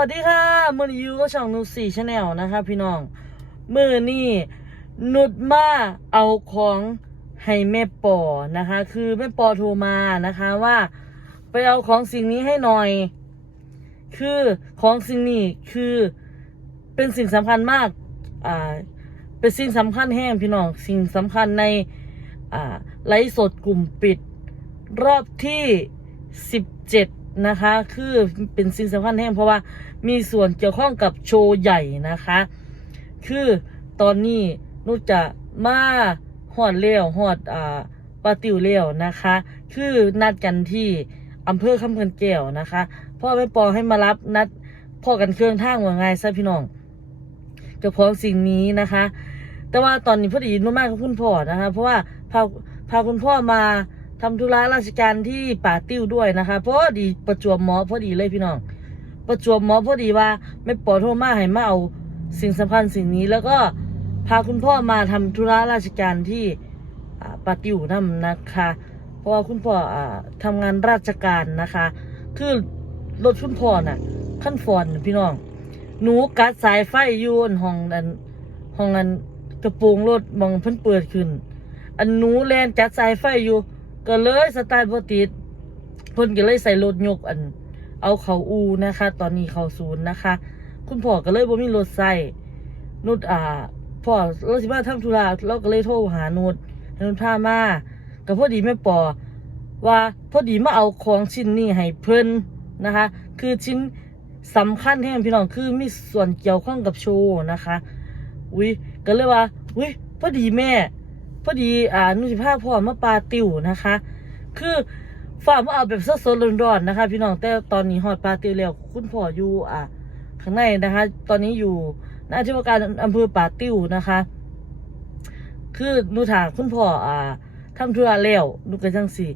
วัสดีค่ะมือนี้ยูก็ช่องนูสี่ชาแนลนะคะพี่น้องมือนี่นุดมาเอาของให้แม่ปอนะคะ คือแม่ปอโทรมานะคะว่าไปเอาของสิ่งนี้ให้หน่อย คือของสิ่งนี้คือเป็นสิ่งสำคัญมากอ่าเป็นสิ่งสำคัญแห้งพี่น้องสิ่งสำคัญในอ่าไลฟ์สดกลุ่มปิดรอบที่สิบเจ็ด นะคะ คือเป็นสิ่งสำคัญแห้งเพราะว่ามีส่วนเกี่ยวข้องกับโชว์ใหญ่นะคะ คือตอนนี้นุจะมาหอดเลี้ยวหอดอ่าปาติวเลี้ยวนะคะ คือนัดกันที่อำเภอคำเงินแก้วนะคะพ่อแม่ปอให้มารับนัดพ่อกันเครื่องทางว่าไงซะพี่น้องกับของสิ่งนี้นะคะ แต่ว่าตอนนี้พอดีนุ่มมากกับคุณพ่อนะคะ เพราะว่าพาพาคุณพ่อมา ทำธุระราชการที่ป่าติ้วด้วยนะคะเพราะดีประจวบหมอพอดีเลยพี่น้อง ประจวบหมอพอดีว่าไม่ปอโทรมาให้มาเอาสิ่งสำคัญสิ่งนี้แล้วก็พาคุณพ่อมาทำธุระราชการที่ป่าติ้วนั่นนะคะ เพราะว่าคุณพ่ออ่าทำงานราชการนะคะ คือรถคุณพ่อน่ะขั้นฟอนพี่น้อง หนูกัดสายไฟยูนห้องนั้นห้องนั้นกระโปรงรถมองเพิ่นเปิดขึ้น อันหนูแลนจัดสายไฟอยู่ ก็เลยสตาร์ทบ่ติดเพิ่นก็เลยใส่รถยกอัน เอาเขาอูนะคะ ตอนนี้เขาศูนย์นะคะ คุณพ่อก็เลยบ่มีรถใส่นุดอ่าพ่อเราสิมาทำธุระเราก็เลยโทรหานุดให้นุดพามาก็พอดีแม่ปอว่าพอดีมาเอาของชิ้นนี้ให้เพิ่นนะคะ คือชิ้นสำคัญแห่พี่น้องคือมีส่วนเกี่ยวข้องกับโชว์นะคะอุ้ยก็เลยว่าอุ้ยพอดีแม่ พอดีอ่านุสิภาพ่อมาปลาติวนะคะ คือฝ่ามาเอาแบบสดๆร้อนๆนะคะ พี่น้องแต่ตอนนี้ฮอดปลาติวแล้วคุณพ่ออยู่อ่าข้างในนะคะ ตอนนี้อยู่หน้าที่ว่าการอำเภอป่าติ้วนะคะ คือนูถามคุณพ่ออ่าทำธุระแล้วหนูก็จังสิ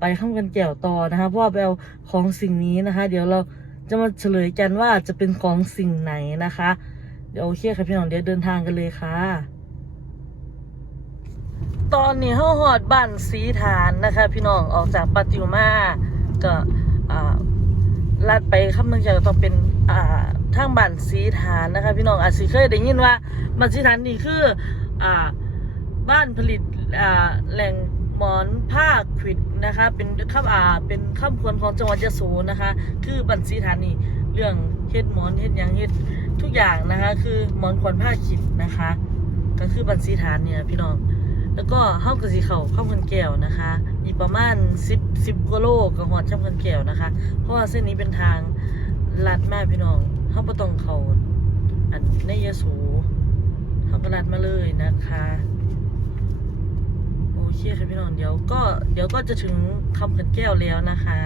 ไปข้ามกันแก้วต่อนะคะ เพราะว่าไปเอาของสิ่งนี้นะคะ เดี๋ยวเราจะมาเฉลยกันว่าจะเป็นของสิ่งไหนนะคะ เดี๋ยวโอเคค่ะพี่น้องเดี๋ยวเดินทางกันเลยค่ะ ตอนนี้เฮาหอดบ้านสีฐานนะคะ พี่น้องออกจากปาติวมาก็ลัดไปข้ามเมืองจากต้องเป็นทางบ้านสีฐานนะคะ พี่น้องอาจสิเคยได้ยินว่าบ้านสีฐานนี่คืออบ้านผลิตแหล่งหมอนผ้าขวิดนะคะ เป็นข้าอ่าเป็นข้ามควรของจังหวัดยะโสนะคะ คือบ้านสีฐานนี่เรื่องเฮ็ดหมอนเฮ็ดยังเฮ็ดทุกอย่างนะคะ คือหมอนขวนผ้าขิดนะคะ ก็คือบ้านสีฐานเนี่ยพี่น้อง แล้วก็เข้ากระสีเขาเข้ากันแก้วนะคะ อีกประมาณสิบสิบกิโลกับหอดช่ำกันแก้วนะคะ เพราะว่าเส้นนี้เป็นทางลัดมากพี่น้องเข้าประตองเขาอันในยะโสูเขาก็ลัดมาเลยนะคะโอเคค่ะพี่น้องเดี๋ยวก็เดี๋ยวก็จะถึงคำกันแก้วแล้วนะคะ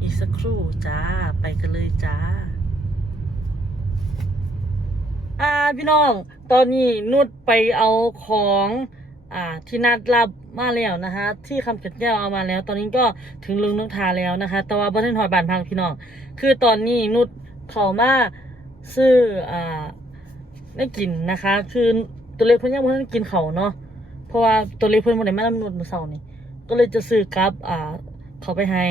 อีกสักครู่จ้าไปกันเลยจ้าอ่าพี่น้อง ตอนนี้นุชไปเอาของ อ่าที่นัดรับมาแล้วนะคะ ที่คำเกิดแก้วเอามาแล้ว ตอนนี้ก็ถึงลุงนกทาแล้วนะคะ แต่ว่าบันเทิงหอยบานพังพี่น้องคือตอนนี้นุชเขามาซื้ออ่าได้กินนะคะ คือตัวเล็กเพิ่นยังไม่ได้กินเขาเนาะเพราะว่าตัวเล็กเพิ่นมาได้มาลำนุดมือเสานี่ก็เลยจะซื้อกับอ่าเขาไปให้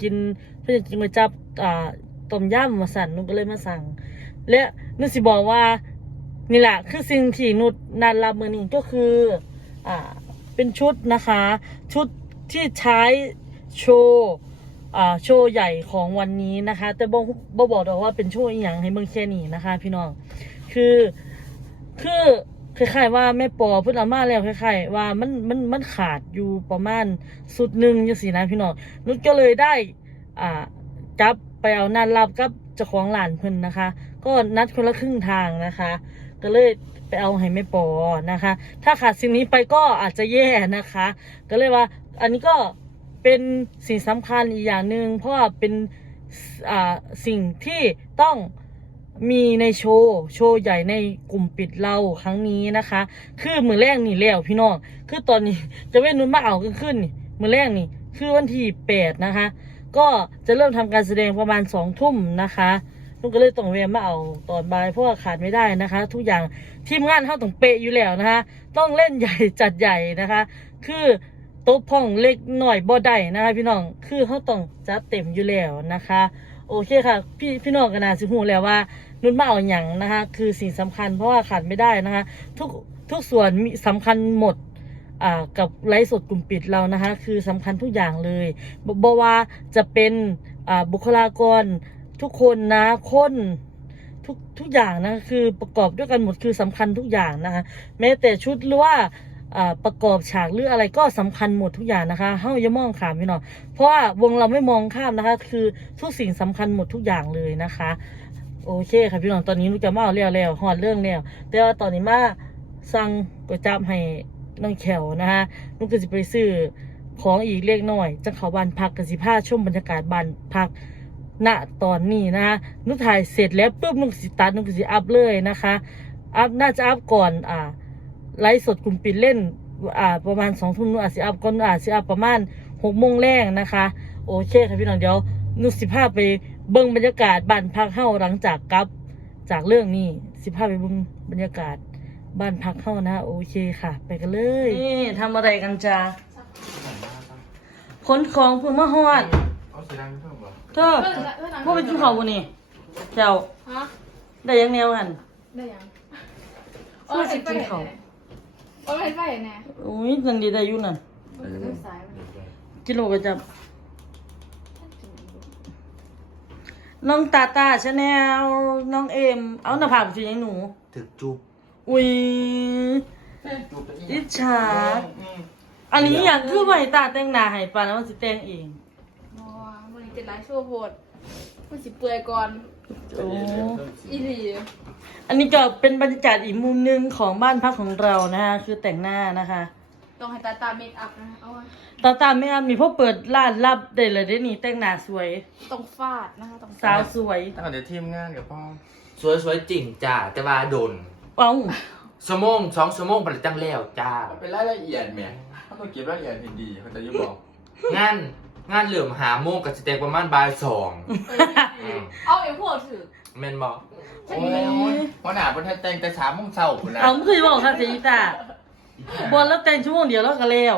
กินเพื่อจะกินมาจับอ่าต้มยำมาสั่นนุชก็เลยมาสั่ง และนุชสิบอกว่านี่แหละคือสิ่งที่นุชนัดรับมือนี้ก็คือ อ่าเป็นชุดนะคะ ชุดที่ใช้โชว์อ่าโชว์ใหญ่ของวันนี้นะคะ แต่บอกบบอกดอกว่าเป็นโชว์อีหยังให้เมืองแค่นี้นะคะ พี่น้องคือคือคล้ายๆว่าแม่ปอพิ่นอามาแล้วคล้ายๆว่ามันมันมันขาดอยู่ประมาณสุดหนึ่งจังซี่นะพี่น้องนุชก็เลยได้อ่าจับไปเอานัดรับกับเจ้าของร้านเพิ่นนะคะ ก็นัดคนละครึ่งทางนะคะ ก็เลยไปเอาให้แม่ปอนะคะ ถ้าขาดสิ่งนี้ไปก็อาจจะแย่นะคะ ก็เลยว่าอันนี้ก็เป็นสิ่งสำคัญอีกอย่างหนึ่งเพราะว่าเป็นอ่าสิ่งที่ต้องมีในโชว์โชว์ใหญ่ในกลุ่มปิดเราครั้งนี้นะคะ คือมือแรกนี่แล้วพี่น้องคือตอนนี้จะเว้นนุ่นมาเอากันขึ้นนี่มือแรกนี่คือวันที่แปดนะคะ ก็จะเริ่มทำการแสดงประมาณสองทุ่มนะคะ นุ่นก็เลยต้องเวรมาเอาตอนบ่ายเพราะว่าขาดไม่ได้นะคะ ทุกอย่างทีมงานเขาต้องเป๊ะอยู่แล้วนะคะ ต้องเล่นใหญ่จัดใหญ่นะคะ คือโต๊ะพ่องเล็กหน่อยบ่ได้นะคะ พี่น้องคือเขาต้องจัดเต็มอยู่แล้วนะคะ โอเคค่ะ พี่พี่น้องกันนาสิหูแล้วว่านุ่นมาเอาอย่างนะคะ คือสิ่งสำคัญเพราะว่าขาดไม่ได้นะคะ ทุกทุกส่วนมีสำคัญหมดอ่ากับไลฟ์สดกลุ่มปิดเรานะคะ คือสำคัญทุกอย่างเลยบบว่าจะเป็นอ่าบุคลากร ทุกคนนะคนทุกทุกอย่างนะคือประกอบด้วยกันหมดคือสำคัญทุกอย่างนะคะแม้แต่ชุดหรือว่าประกอบฉากหรืออะไรก็สำคัญหมดทุกอย่างนะคะเฮ้าอย่ามองข้ามพี่น้องเพราะว่าวงเราไม่มองข้ามนะคะ คือทุกสิ่งสำคัญหมดทุกอย่างเลยนะคะ โอเคค่ะพี่น้องตอนนี้ลูกจะมาเอาเลี้ยวแล้วหอดเรื่องแล้วแต่ว่าตอนนี้มาสั่งก๋วยจั๊บให้น้องแขวนะคะลูกก็จะไปซื้อของอีกเล็กน้อยจะเขาบ้านพักกันสิพาชมบรรยากาศบ้านพัก ณตอนนี้นะคะนุถ่ายเสร็จแล้วปุ๊บนุสิตัดนุสิอัพเลยนะคะอัพน่าจะอัพก่อนอ่าไลฟ์สดกลุ่มปิดเล่นอ่าประมาณสองทุ่มนุอาจสิอัพก่อนอาจสิอัพประมาณหกโมงแรงนะคะโอเคค่ะพี่น้องเดี๋ยวนุสิพาพไปเบิ่งบรรยากาศบ้านพักเฮาหลังจากกลับจากเรื่องนี้สิพาพไปเบิ่งบรรยากาศบ้านพักเฮานะ โอเคค่ะ ไปกันเลยนี่ทำอะไรกันจ้าขนของเพิ่งมาฮอด สีดำเพิ่มเหรอเธอพวกไปกินข้าวบ่นี่เจ้าฮะได้ยังแนวกันได้ยังเพื่อสิกินข้าวโอ้ยไปไหนอุ้ยนันดีได้อยู่นั่ะกิโลก็จะน้องตาตาชาแนลน้องเอ็ม เอาหน้าผากสิยังหนู ถึกจุบอุ้ยจุบตัวอิจฉาอันนี้อยางคือไว้ตาแต่งหน้าให้ปานแล้วมันสิแต่งเอง อ๋อมันจะไลฟ์โชว์โบดมันสิเปื่อยก่อนโอ้อีหลีอันนี้ก็เป็นบรรยากาศอีกมุมหนึงของบ้านพักของเรานะคะคือแต่งหน้านะคะต้องให้ตาตาเมคอัพนะเอาไว้ตาตาไม่อามีพ่อเปิดร้านรับได้เลยได้นี่แต่งหน้าสวย ต้องฟาดนะคะต้องสาวสวยตั้งแต่ทีมงานกับพ่อสวยสวยจริงจ้าแต่ว่าโดนเอ้าสมงสองสมงประจังแล้วจ้ามันเป็นรายละเอียดแหม่เขาต้องเก็บรายละเอียดให้ดีเขาจะยุบอกงาน งานเหลื่อมหาโมงกับสเต็กประมาณบ่ายสองอืมเอาเอ็มพวกถือแม่นบอกโอ้ยวันหนาบนไทยแต่งแต่สามโมงเช้าคุณนะเอาไม่เคยบอกค่ะเสียอีตาบอลแล้วแต่งชั่วโมงเดียวแล้วก็แล้ว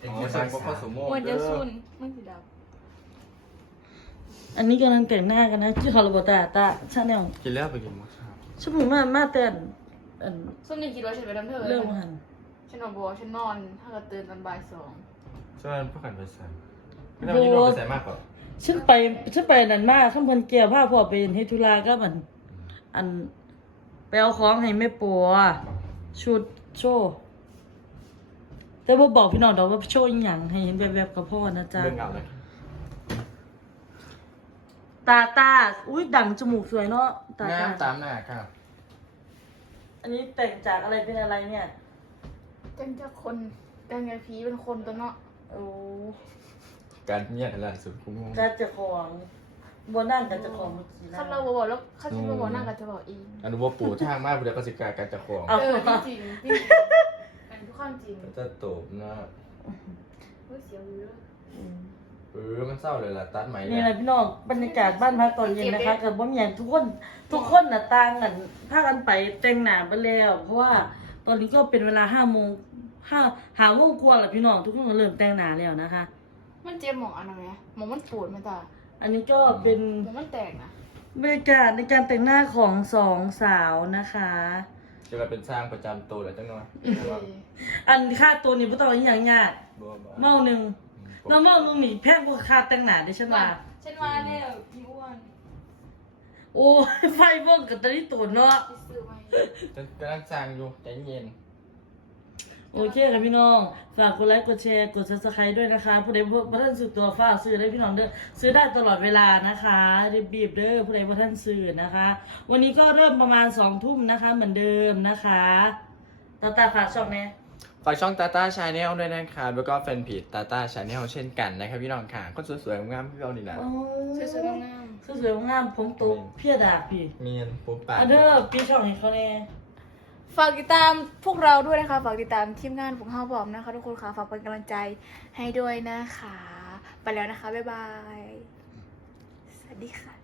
โอ้ยสั่งก็พอสมโมงมันเด้จะอซุนมันสีดอันนี้กำลังแต่งหน้ากันนะชื่อคาร์โบตาตาชาแนลกินแล้วไปกินหมดครับชั่วโมงมามาแต่นอันำซุนนี่คิดว่าฉันไปทำเธอเรื่องมันฉันนอนบัวฉันนอนถ้าเกิดตื่นตอนบ่ายสองช่วยพวกกันไปใส่ ไม่ต้องยิ่งไปใส่มากกว่าฉันไปฉันไปนั่นมากข้ามพันเกียร์ผ้าพอไปเฮทุลาก็มันอันไปเอาของให้แม่ปัวชุดโชว์แต่บ่บอกพี่น้องดอกว่าโชว์อหย่างให้เห็นแบบๆกับพ่อนะจ๊ะ เรื่องเงาเลยตาตา อุ้ยดังจมูกสวยเนาะตาน้ำตาตามหน้าครับอันนี้แต่งจากอะไรเป็นอะไรเนี่ย จังจะคนจังจะผีเป็นคนตัวเนาะ โอ้ การเงียบอะไรสุดคุ้มกาจะของบนนั่งกันจะของเมื่อกี้นะคันเราบอกแล้วคันฉันบอกนั่งก็จะบอกเองอนุบปู่ทางมากเดี๋ยวก็สิกาการจะของเอาเออจริงจริงอันทุกความจริงจะตบหน้าเฮ้ยเสียวอยู่เลยอืมเออมันเศร้าเลยล่ะตัดไหมนี่แหละพี่น้องบรรยากาศบ้านพักตอนเย็นนะคะกับบ่มีอย่างทุกคนทุกคนน่ะต่างกันพากันไปแต่งหน้าไปแล้ว เพราะว่าตอนนี้ก็เป็นเวลาห้าโมงห้าหาโมงกว่าแล้วพี่น้องทุกคนก็เริ่มแต่งหน้าแล้วนะคะ มันเจ็บหมองอันนั้นไหมหมองมันปวดไหมตาอันนี้ก็เป็นหมองมันแตกนะบรรยากาศในการแต่งหน้าของสองสาวนะคะ จะกลายเป็นสร้างประจำตัวแล้วจังหน่อยอันค่าตัวนี้ไม่ต้องอหย่างยากบัวบ้าเมาหนึ่งแล้วเมาหนึ่งนี่แพงกว่าค่าแต่งหน้าได้ฉันว่าฉันมาแล้วพี่อ้วนโอ้ยไฟว่องกับตะลิตูนเนาะ ที่ซื้อมาจะกำลังสร้างอยู่ใจเย็น โอเคค่ะพี่น้อง ฝากกดไลค์กดแชร์กด subscribe ด้วยนะคะ ผู้ใดบ่ท่านซื้อตัวฝากซื้อได้พี่น้องเด้อซื้อได้ตลอดเวลานะคะรีบบีบๆเด้อผู้ใดบ่ท่านซื้อนะคะ วันนี้ก็เริ่มประมาณสองทุ่มนะคะ เหมือนเดิมนะคะตาตาฝากช่องแน่ฝากช่องตาตาชาแนลด้วยนะครับแล้วก็แฟนเพจตาตาชาแนลเช่นกันนะครับพี่น้องค่ะก็สวยๆงามๆพี่เรานี่แหละโอ้สวยๆงามสวยๆงามผมตกเพียดาพี่เมียนปุ๊บปากอะเด้อปีช่องให้เขาแน่ๆ ฝากติดตามพวกเราด้วยนะคะ ฝากติดตามทีมงานของเฮาบอมนะคะ ทุกคนค่ะฝากเป็นกำลังใจให้ด้วยนะคะ ไปแล้วนะคะ บ๊ายบาย สวัสดีค่ะ